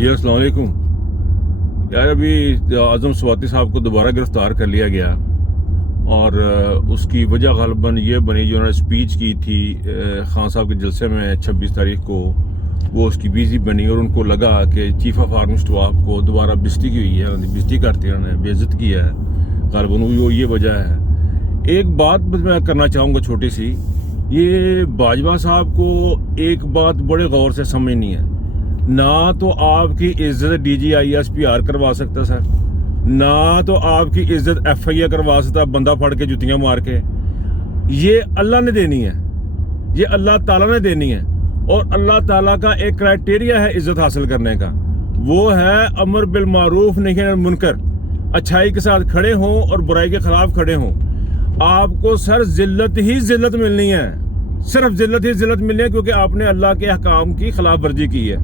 جی السلام علیکم یار، ابھی اعظم سواتی صاحب کو دوبارہ گرفتار کر لیا گیا اور اس کی وجہ غالباً یہ بنی جو انہوں نے اسپیچ کی تھی خان صاحب کے جلسے میں 26 تاریخ کو، وہ اس کی بیزی بنی اور ان کو لگا کہ چیف آف آرمی اسٹاف کو دوبارہ بےزتی کی ہوئی ہے، بےزتی کرتے انہوں نے بے عزت کیا ہے، غالباً وہ یہ وجہ ہے۔ ایک بات میں کرنا چاہوں گا چھوٹی سی، یہ باجوہ صاحب کو ایک بات بڑے غور سے سمجھنی ہے، نہ تو آپ کی عزت D G I S P R کروا سکتا سر، نہ تو آپ کی عزت ایف آئی اے کروا سکتا بندہ پھڑ کے جتیاں مار کے۔ یہ اللہ نے دینی ہے، یہ اللہ تعالیٰ نے دینی ہے، اور اللہ تعالیٰ کا ایک کرائٹیریا ہے عزت حاصل کرنے کا، وہ ہے امر بالمعروف نہی عن المنکر، اچھائی کے ساتھ کھڑے ہوں اور برائی کے خلاف کھڑے ہوں۔ آپ کو سر ذلت ہی ذلت ملنی ہے، صرف ذلت ہی ذلت ملنی ہے، کیونکہ آپ نے اللہ کے احکام کی خلاف ورزی کی ہے۔